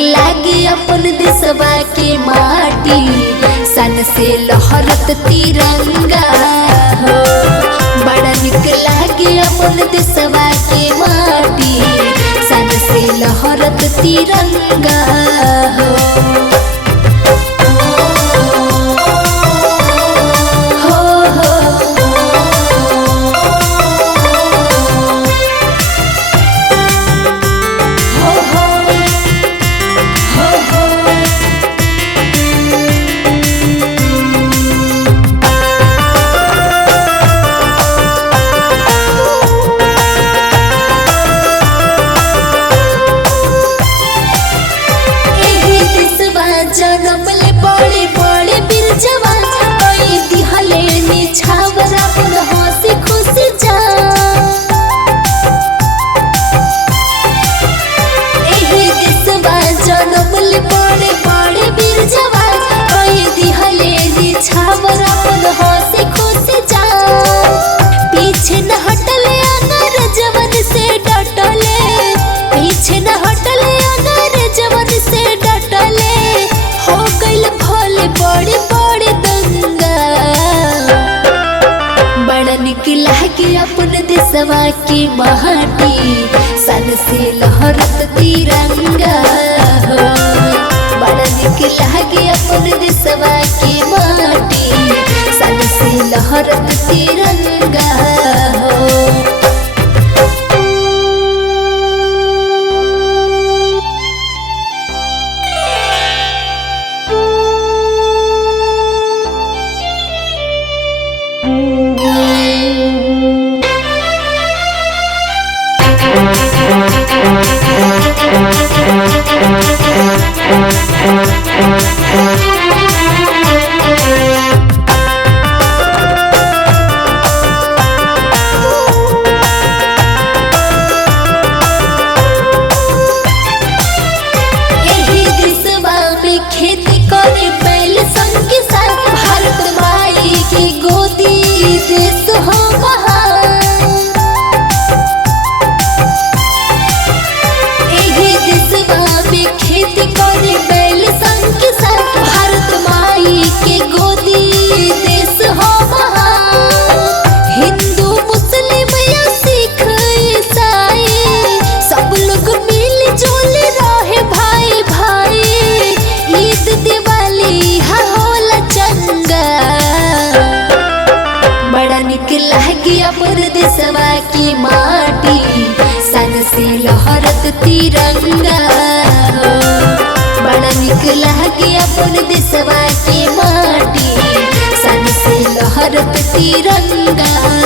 लागे अपन देशवा के माटी सन से लहरत तिरंगा हो। बड़ा निक लागे अपन देशवा के माटी सन से लहरत तिरंगा हो। जनमले बड़े बड़े बीर जवान कोई दिहले निछावर अपन हंसी खुशी जा। एही देशवा जनमले बड़े बड़े बीर जवान कोई दिहले निछावर अपन हंसी खुशी जा। पीछे न हटले अगर जवान से डटले, पीछे न हटले अगर जवान से डटले। हो गइल भले बड़े बड़े दंगा। बड़ा निक लागे अपन देशवा की माटी सन से लहरत तिरंगा हो। बड़ा निक लागे अपन देशवा की माटी सन से लहरत तिरंगा हो। खेती करे बैल संग के साथ भारत माई की गोदी देश हो महान। एही देशवा में खेती करे बैल संग के साथ भारत माई के गोदी देश हो महान। हिंदू मुस्लिम या सिख ईसाई सब लोग मिल जुल रहे भाई भाई। ईद दिवाली होला चंगा। बड़ा निक लागे अपन देशवा की माटी सन से लहरत तिरंगा हो। बड़ा निक लागे अपन देशवा की माटी सन से लहरत तिरंगा।